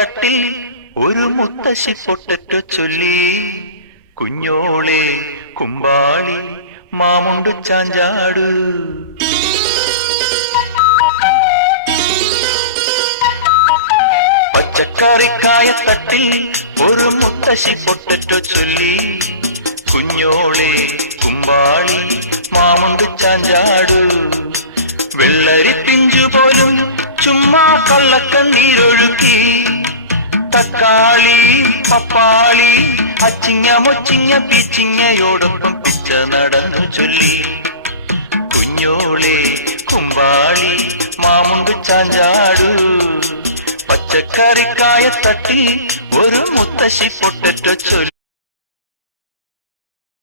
തട്ടിൽ ഒരു മുത്തശ്ശി പൊട്ടറ്റോ ചൊല്ലി. കുഞ്ഞോളെ കുമ്പാളി മാമുണ്ടു ചാഞ്ചാടു. പച്ചക്കറിക്കായ തട്ടിൽ ഒരു മുത്തശ്ശി പൊട്ടറ്റോ ചൊല്ലി. കുഞ്ഞോളെ കുമ്പാളി മാമുണ്ടു ചാഞ്ചാടു. വെള്ളരി പിഞ്ചു പോലും ചുമ്മാ കള്ളക്കണ്ണീരൊഴുക്കി. തക്കാളി പപ്പാളി അച്ചിങ്ങ മൊച്ചിങ്ങ പീച്ചിങ്ങയോടൊപ്പം പിച്ച നടന്നു ചൊല്ലി. കുഞ്ഞോളെ കുമ്പാളി മാമുണ്ടു ചാഞ്ചാടു. പച്ചക്കറിക്കായ തട്ടി ഒരു മുത്തശ്ശി പൊട്ടറ്റോ ചൊല്ലി.